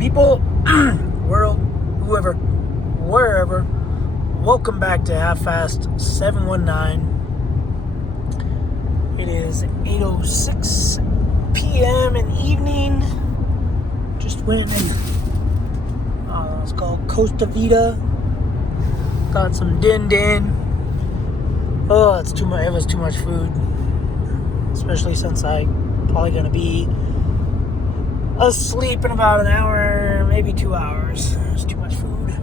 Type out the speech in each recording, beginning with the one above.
People, world, whoever, wherever, welcome back to Half-Fast 719. It is 8:06 p.m. in evening. Just went and it's called Costa Vida. Got some din. Oh, it's too much. It was too much food, especially since I'm probably gonna be asleep in about an hour, maybe 2 hours. It's too much food.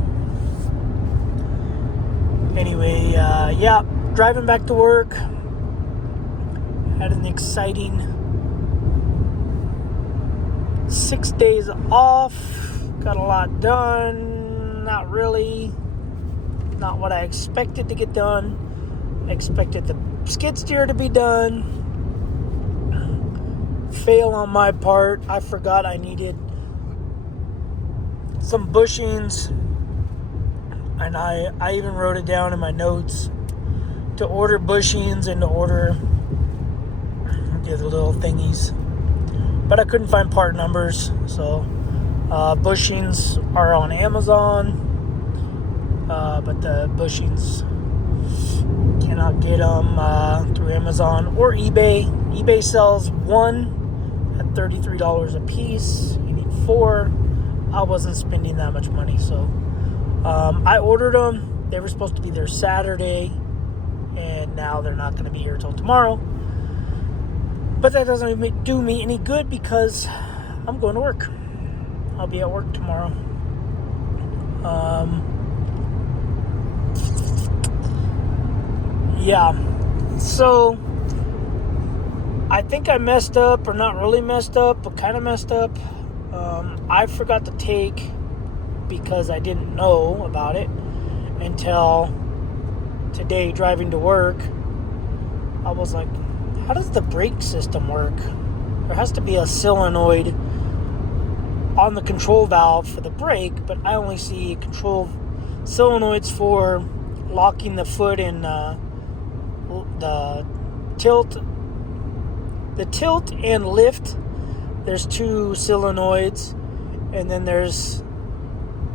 Anyway, driving back to work. Had an exciting 6 days off. Got a lot done. Not really. Not what I expected to get done. I expected the skid steer to be done. Fail on my part. I forgot I needed some bushings, and I even wrote it down in my notes to order bushings and to order the other little thingies, but I couldn't find part numbers. So bushings are on Amazon, but the bushings cannot get them through Amazon or eBay. eBay sells one at $33 a piece. You need 4. I wasn't spending that much money, so I ordered them. They were supposed to be there Saturday, and now they're not going to be here till tomorrow. But that doesn't do me any good because I'm going to work. I'll be at work tomorrow. So I think I messed up, or not really messed up, but kind of messed up. I forgot to take, because I didn't know about it until today driving to work. I was like, how does the brake system work? There has to be a solenoid on the control valve for the brake, but I only see control solenoids for locking the foot in the tilt and lift. There's 2 solenoids, and then there's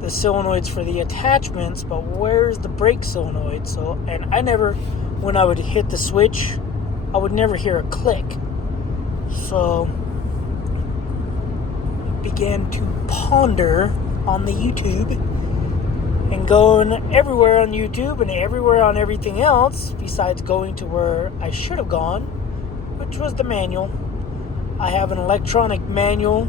the solenoids for the attachments, but where's the brake solenoid? So, and I never, when I would hit the switch, I would never hear a click. So began to ponder on the YouTube and going everywhere on YouTube and everywhere on everything else besides going to where I should have gone, which was the manual. I have an electronic manual,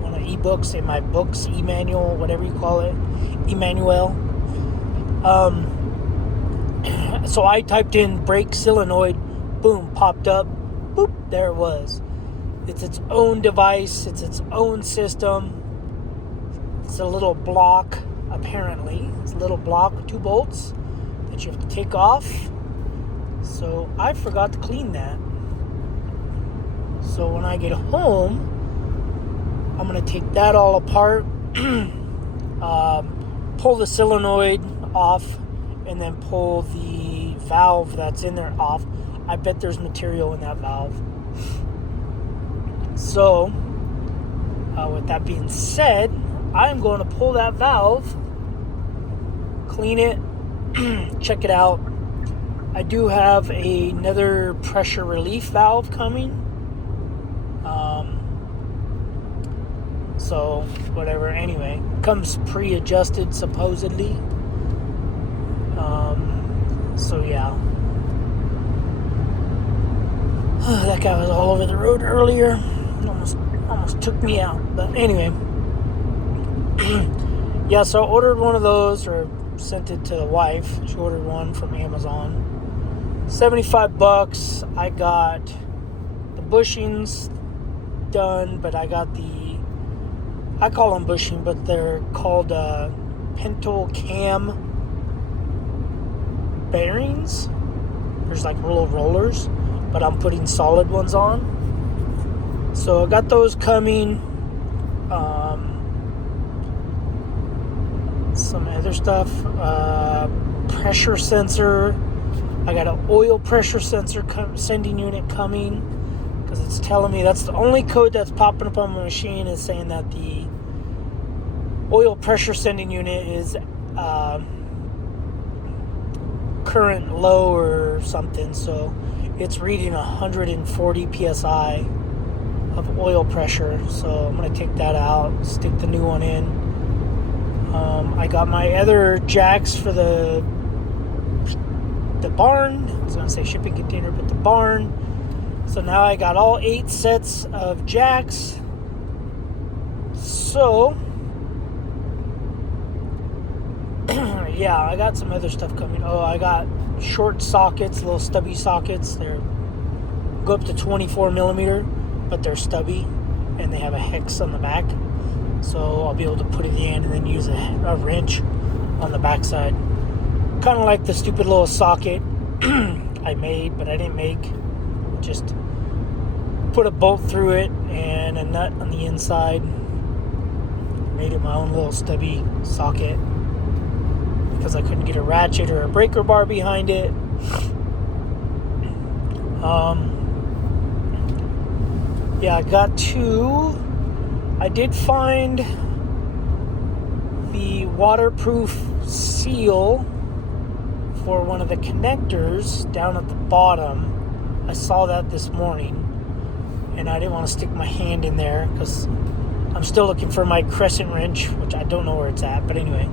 one of ebooks in my books, e-manual, whatever you call it, Emmanuel. So I typed in brake solenoid, boom, popped up, boop, there it was. It's its own device, it's its own system. It's a little block, apparently. It's a little block with 2 bolts that you have to take off. So I forgot to clean that. So when I get home, I'm going to take that all apart, pull the solenoid off, and then pull the valve that's in there off. I bet there's material in that valve. So, with that being said, I'm going to pull that valve, clean it, check it out. I do have another pressure relief valve coming. So, whatever. Anyway, comes pre-adjusted, supposedly. So, yeah. That guy was all over the road earlier. Almost took me out. But anyway. Yeah, so I ordered one of those, or sent it to the wife. She ordered one from Amazon. $75. I got the bushings done, but I got I call them bushing, but they're called Pentel Cam bearings. There's like little rollers, but I'm putting solid ones on. So I got those coming. Some other stuff. Pressure sensor. I got an oil pressure sensor sending unit coming, because it's telling me that's the only code that's popping up on my machine is saying that the oil pressure sending unit is current low or something. So it's reading 140 psi of oil pressure. So I'm going to take that out, stick the new one in. I got my other jacks for the barn. I was going to say shipping container, but the barn. So now I got all 8 sets of jacks. So yeah, I got some other stuff coming. Oh, I got short sockets, little stubby sockets. They're go up to 24 millimeter, but they're stubby and they have a hex on the back. So I'll be able to put it in and then use a wrench on the backside. Kind of like the stupid little socket I made, but I didn't make. Just put a bolt through it and a nut on the inside. Made it my own little stubby socket because I couldn't get a ratchet or a breaker bar behind it. Yeah, I got 2. I did find the waterproof seal for one of the connectors down at the bottom. I saw that this morning, and I didn't want to stick my hand in there because I'm still looking for my crescent wrench, which I don't know where it's at. But anyway,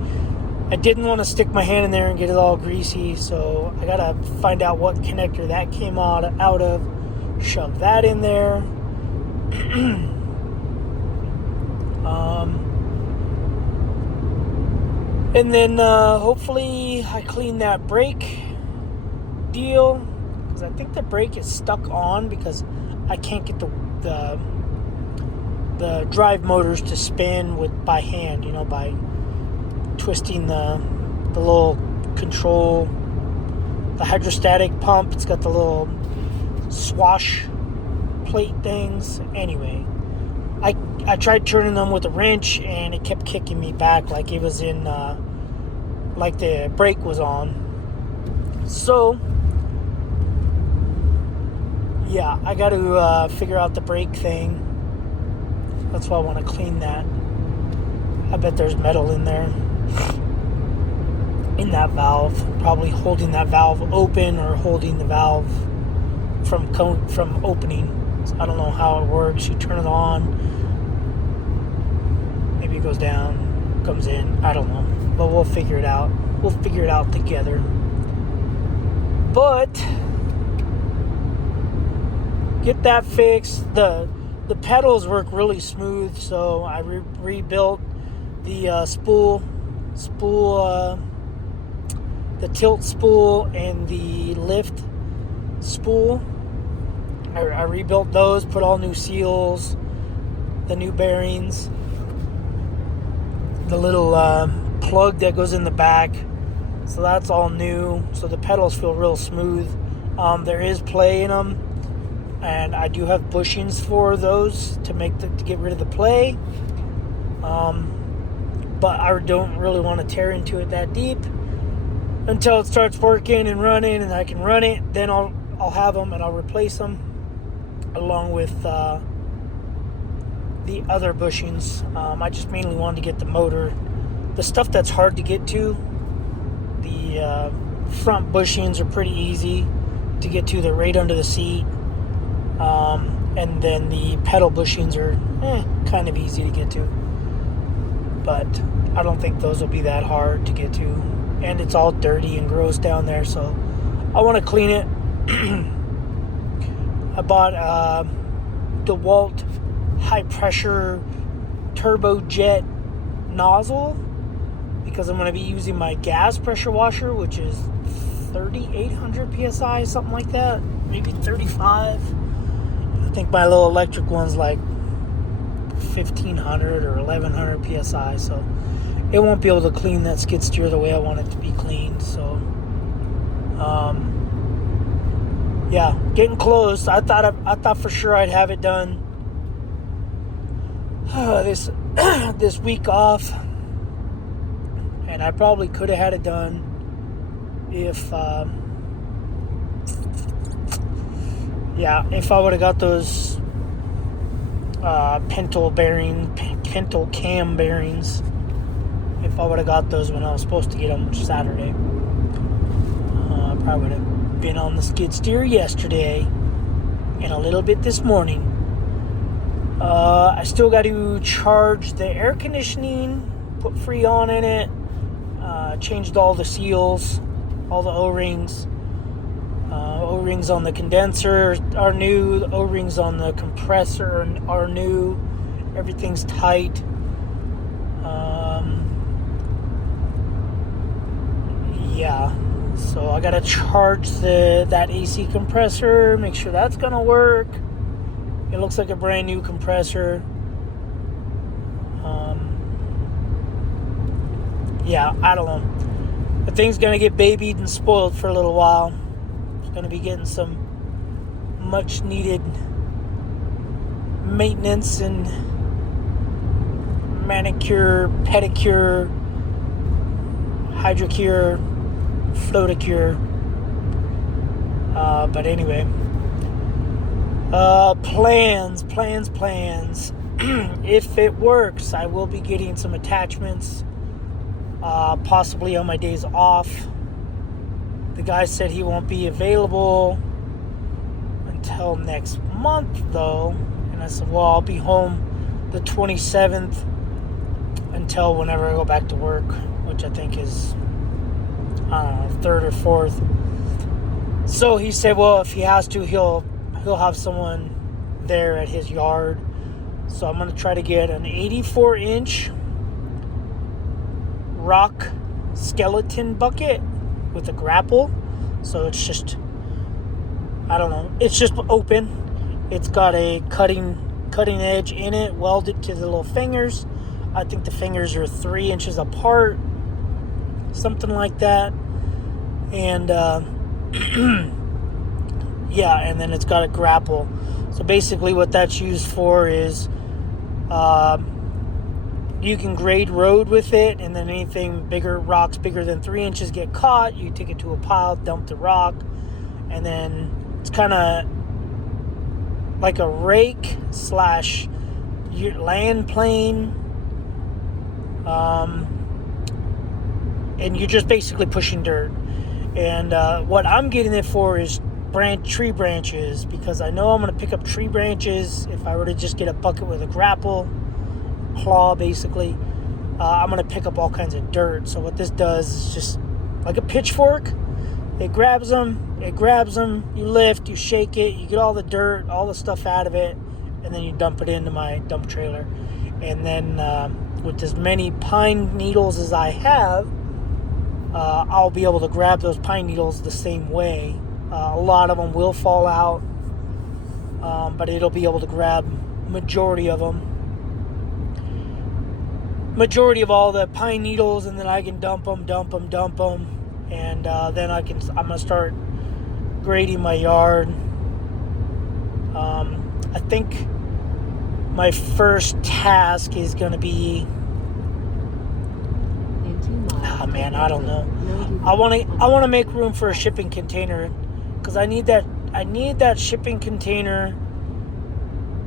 I didn't want to stick my hand in there and get it all greasy, so I gotta find out what connector that came out of, shove that in there. And then hopefully I clean that brake deal, because I think the brake is stuck on because I can't get the drive motors to spin by hand, by twisting the little control, the hydrostatic pump. It's got the little swash plate things. Anyway, I tried turning them with a wrench and it kept kicking me back like it was in like the brake was on. So yeah, I got to figure out the brake thing. That's why I want to clean that. I bet there's metal in there, in that valve, probably holding that valve open or holding the valve from opening. So I don't know how it works. You turn it on, maybe it goes down, comes in. I don't know, but we'll figure it out. We'll figure it out together. But get that fixed. The pedals work really smooth, so I rebuilt the spool, the tilt spool and the lift spool. I rebuilt those, put all new seals, the new bearings, the little plug that goes in the back. So that's all new. So the pedals feel real smooth. There is play in them, and I do have bushings for those to get rid of the play. But I don't really want to tear into it that deep until it starts working and running, and I can run it. Then I'll have them and I'll replace them along with the other bushings. I just mainly wanted to get the motor, the stuff that's hard to get to. The front bushings are pretty easy to get to. They're right under the seat. And then the pedal bushings are kind of easy to get to. But I don't think those will be that hard to get to. And it's all dirty and gross down there, so I want to clean it. I bought a DeWalt high pressure turbojet nozzle because I'm going to be using my gas pressure washer, which is 3,800 psi, something like that, maybe 35. I think my little electric one's like 1,500 or 1,100 psi, so it won't be able to clean that skid steer the way I want it to be cleaned. So yeah, getting close. I thought for sure I'd have it done this week off, and I probably could have had it done if Yeah, if I would have got those Pinto cam bearings, if I would have got those when I was supposed to get them, which Saturday, I probably would have been on the skid steer yesterday and a little bit this morning. I still got to charge the air conditioning, put Freon in it, changed all the seals, all the O-rings. O-rings on the condenser are new. The O-rings on the compressor are new. Everything's tight. Yeah. So I gotta charge that AC compressor. Make sure that's gonna work. It looks like a brand new compressor. Yeah, I don't know. The thing's gonna get babied and spoiled for a little while. It's gonna be getting some much needed maintenance and manicure, pedicure, hydrocure, floticure. But anyway, plans. If it works, I will be getting some attachments, possibly on my days off. The guy said he won't be available until next month, though. And I said, well, I'll be home the 27th until whenever I go back to work, which I think is, I don't know, 3rd or 4th. So he said, well, if he has to, he'll have someone there at his yard. So I'm going to try to get an 84-inch rock skeleton bucket with a grapple. So it's just, I don't know, it's just open. It's got a cutting edge in it, welded to the little fingers. I think the fingers are 3 inches apart, something like that. And yeah, and then it's got a grapple. So basically what that's used for is you can grade road with it, and then anything bigger, rocks bigger than 3 inches get caught. You take it to a pile, dump the rock, and then it's kind of like a rake slash land plane. And you're just basically pushing dirt. And what I'm getting it for is tree branches, because I know I'm going to pick up tree branches if I were to just get a bucket with a grapple claw. Basically, I'm going to pick up all kinds of dirt. So what this does is just like a pitchfork. It grabs them, you lift, you shake it, you get all the dirt, all the stuff out of it, and then you dump it into my dump trailer. And then with as many pine needles as I have, I'll be able to grab those pine needles the same way. A lot of them will fall out, but it'll be able to grab majority of them. Majority of all the pine needles, and then I can dump them, and then I'm gonna start grading my yard. I think my first task is gonna be, oh man, I don't know. I want to make room for a shipping container, because I need that shipping container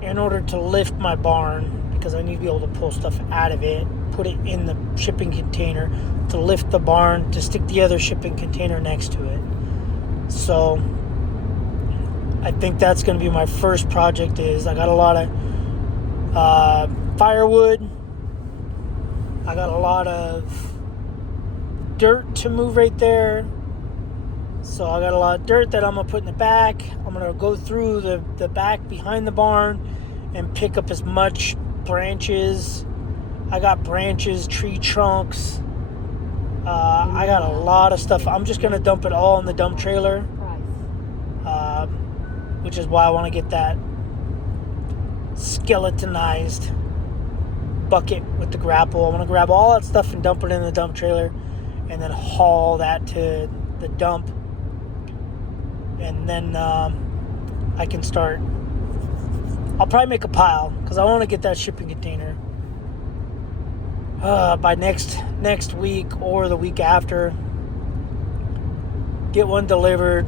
in order to lift my barn, because I need to be able to pull stuff out of it, put it in the shipping container to lift the barn, to stick the other shipping container next to it. So I think that's going to be my first project. Is I got a lot of firewood. I got a lot of dirt to move right there. So I got a lot of dirt that I'm going to put in the back. I'm going to go through the back behind the barn and pick up as much branches. I got branches, tree trunks. I got a lot of stuff. I'm just going to dump it all in the dump trailer, which is why I want to get that skeletonized bucket with the grapple. I want to grab all that stuff and dump it in the dump trailer, and then haul that to the dump. And then I can start. I'll probably make a pile, because I want to get that shipping container by next week or the week after. Get one delivered,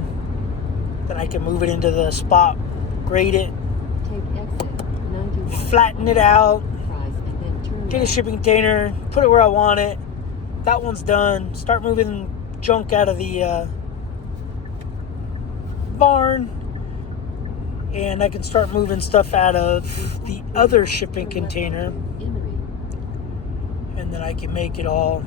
then I can move it into the spot grade it, Take exit 91. flatten it out, Price and then turn get a left. shipping container, put it where I want it. That one's done. Start moving junk out of the barn. And I can start moving stuff out of the other shipping container. And then I can make it all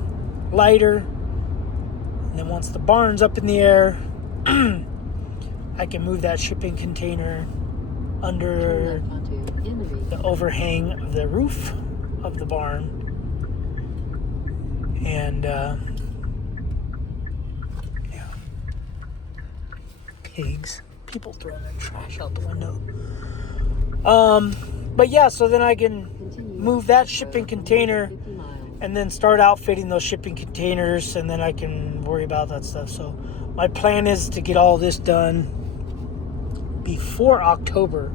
lighter. And then once the barn's up in the air, I can move that shipping container under the overhang of the roof of the barn. And, yeah. Pigs. People throwing their trash out the window. But yeah, so then I can move that shipping container and then start outfitting those shipping containers, and then I can worry about that stuff. So my plan is to get all this done before October.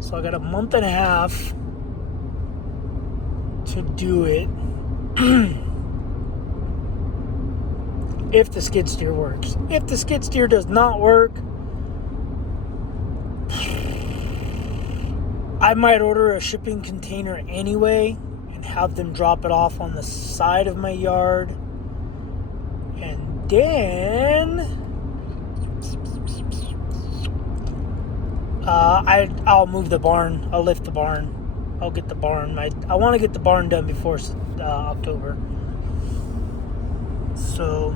So I got a month and a half to do it. If the skid steer works. If the skid steer does not work, I might order a shipping container anyway and have them drop it off on the side of my yard. And then I'll move the barn. I'll lift the barn. I'll get the barn. I want to get the barn done before October. So,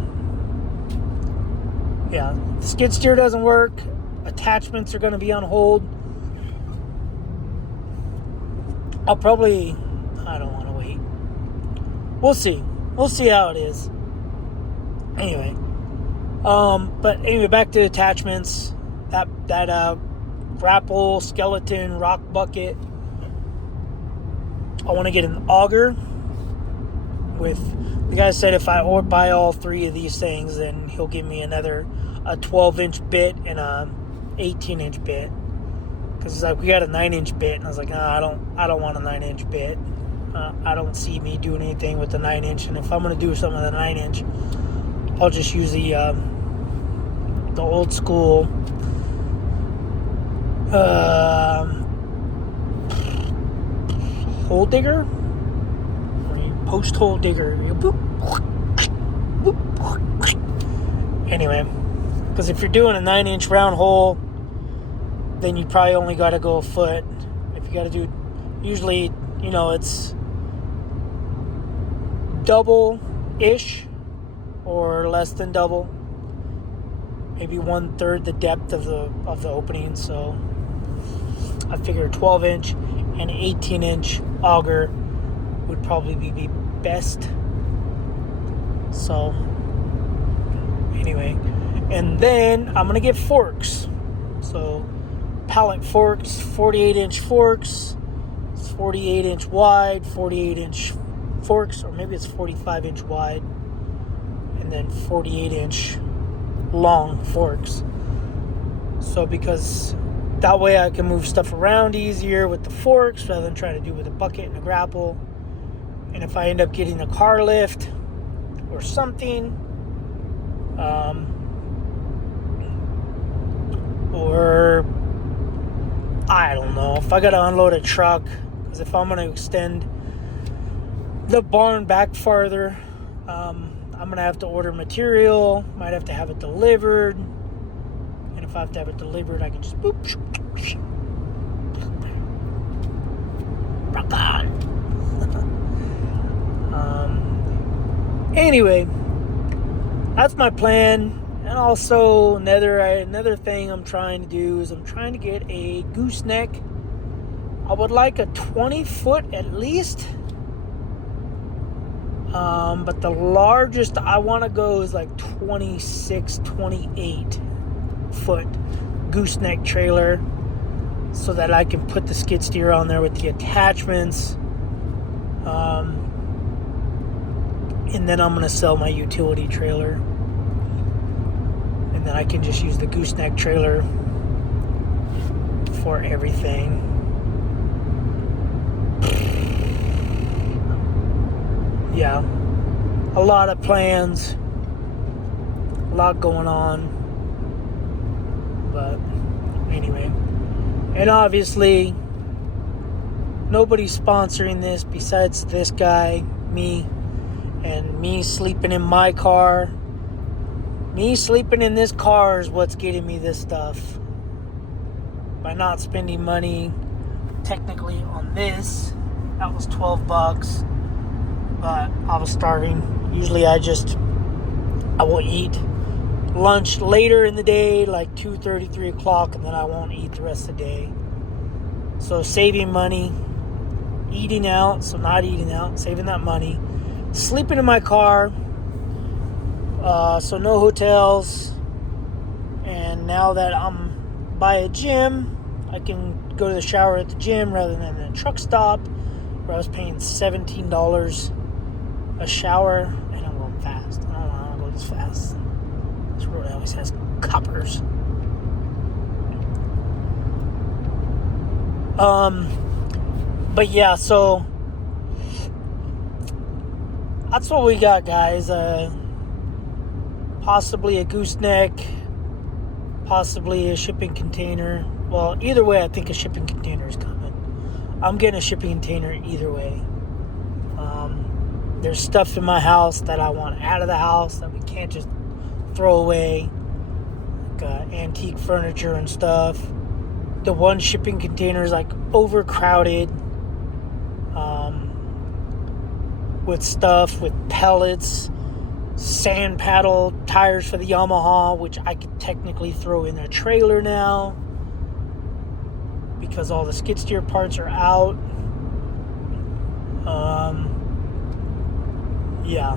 yeah, the skid steer doesn't work. Attachments are going to be on hold. I don't want to wait. We'll see. We'll see how it is. Anyway. But anyway, back to attachments. That grapple, skeleton, rock bucket. I want to get an auger. The guy said if I buy all three of these things, then he'll give me a 12-inch bit and a 18-inch bit. Because he's like, we got a 9-inch bit, and I was like, nah, I don't want a 9-inch bit. I don't see me doing anything with the 9-inch, and if I'm gonna do something with a 9-inch, I'll just use the old school hole digger, or you post hole digger. You boop, boop. Anyway, because if you're doing a 9-inch round hole, then you probably only got to go a foot. If you got to do, usually, it's double-ish or less than double. Maybe 1/3 the depth of the opening. So I figure a 12-inch and 18-inch auger would probably be best. So anyway, and then I'm gonna get forks. So pallet forks, 48-inch forks, 48-inch wide, 48-inch forks, or maybe it's 45-inch wide, and then 48-inch long forks. So because that way I can move stuff around easier with the forks rather than trying to do with a bucket and a grapple. And if I end up getting a car lift or something, or I don't know, if I gotta unload a truck, because if I'm gonna extend the barn back farther, I'm gonna have to order material, might have to have it delivered, and if I have to have it delivered, I can just boop, rock on. Anyway, that's my plan. And also another thing I'm trying to do is I'm trying to get a gooseneck. I would like a 20-foot at least. But the largest I want to go is like 26, 28 foot gooseneck trailer, so that I can put the skid steer on there with the attachments. And then I'm going to sell my utility trailer. And then I can just use the gooseneck trailer for everything. Yeah. A lot of plans. A lot going on. But anyway. And obviously, nobody's sponsoring this besides this guy, me, and me sleeping in my car. Me sleeping in this car is what's getting me this stuff. By not spending money technically on this. That was $12, but I was starving. Usually I will eat lunch later in the day, like 2:30, 3 o'clock, and then I won't eat the rest of the day. So saving money, eating out, so not eating out, saving that money, sleeping in my car, so no hotels. And now that I'm by a gym, I can go to the shower at the gym rather than a truck stop where I was paying $17 a shower. And I'm going fast. I don't want to go this fast. This road always has coppers. But yeah, so that's what we got, guys. Possibly a gooseneck, possibly a shipping container. Well, either way, I think a shipping container is coming. I'm getting a shipping container either way. There's stuff in my house that I want out of the house that we can't just throw away, like antique furniture and stuff. The one shipping container is like overcrowded with stuff, with pellets, sand paddle tires for the Yamaha, which I could technically throw in a trailer now because all the skid steer parts are out. Yeah.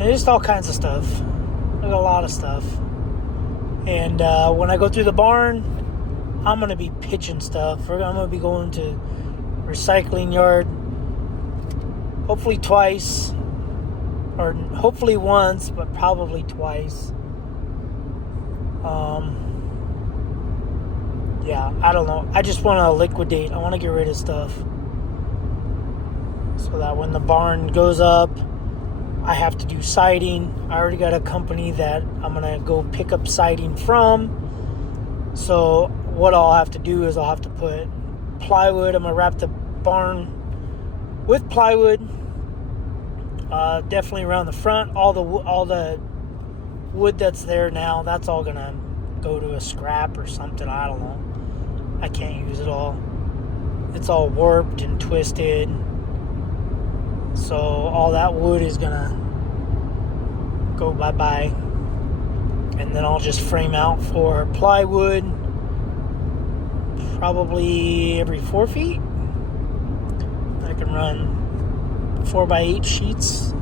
And just all kinds of stuff. Like a lot of stuff. And when I go through the barn, I'm going to be pitching stuff. I'm going to be going to recycling yard hopefully twice. Or hopefully once, but probably twice. Yeah, I don't know. I just want to liquidate. I want to get rid of stuff. So that when the barn goes up, I have to do siding. I already got a company that I'm going to go pick up siding from. So what I'll have to do is I'll have to put plywood. I'm going to wrap the barn with plywood. Definitely around the front. All the wood that's there now, that's all going to go to a scrap or something. I don't know. I can't use it all. It's all warped and twisted. So all that wood is gonna go bye-bye. And then I'll just frame out for plywood probably every 4 feet. I can run 4x8 sheets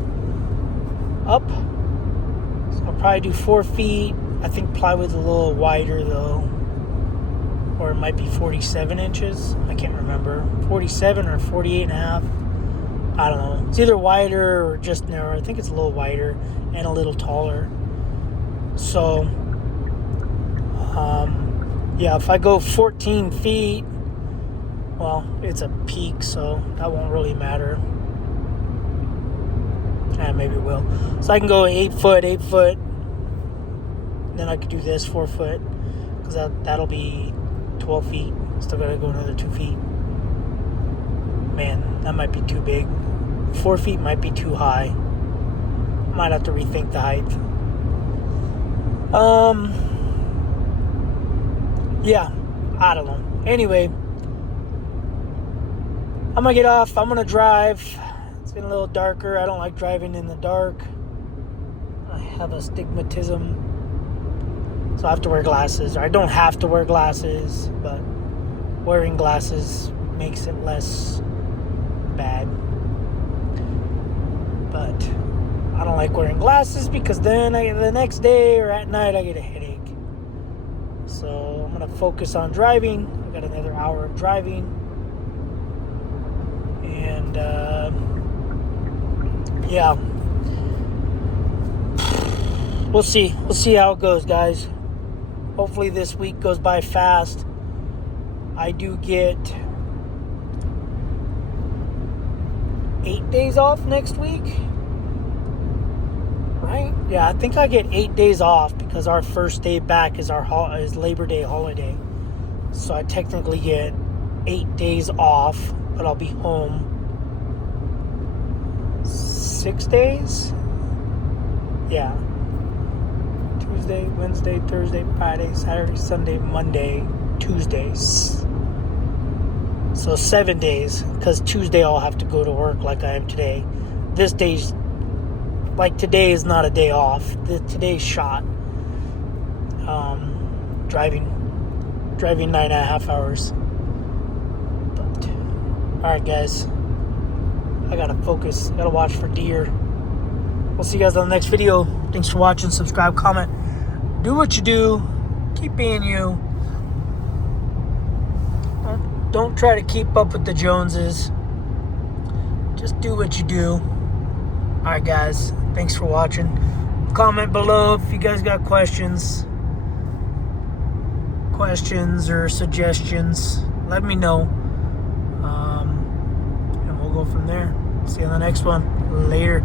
up. So I'll probably do 4 feet. I think plywood's a little wider though. Or it might be 47 inches. I can't remember. 47 or 48 and a half. I don't know. It's either wider or just narrow. I think it's a little wider and a little taller. So, yeah, if I go 14 feet, well, it's a peak, so that won't really matter. Maybe it will. So I can go 8 foot. Then I could do this 4 foot. Because that'll be 12 feet. Still gotta go another 2 feet. Man, that might be too big. 4 feet might be too high. Might have to rethink the height. Yeah, I don't know. Anyway, I'm gonna get off. I'm gonna drive. It's getting a little darker. I don't like driving in the dark. I have astigmatism. So I have to wear glasses. Or I don't have to wear glasses, but wearing glasses makes it less bad. But I don't like wearing glasses because then the next day or at night I get a headache. So I'm going to focus on driving. I got another hour of driving. And yeah. We'll see. We'll see how it goes, guys. Hopefully this week goes by fast. I do get 8 days off next week. Right? Yeah, I think I get 8 days off because our first day back is is Labor Day holiday. So I technically get 8 days off, but I'll be home 6 days. Yeah. Tuesday, Wednesday, Thursday, Friday, Saturday, Sunday, Monday, Tuesdays. So 7 days, because Tuesday I'll have to go to work like I am today. This day's, like today is not a day off. Today's shot. Driving 9.5 hours. But, alright guys. I gotta focus. Gotta watch for deer. We'll see you guys on the next video. Thanks for watching. Subscribe, comment. Do what you do. Keep being you. Don't try to keep up with the Joneses. Just do what you do. Alright guys. Thanks for watching. Comment below if you guys got questions or suggestions. Let me know. And we'll go from there. See you on the next one. Later.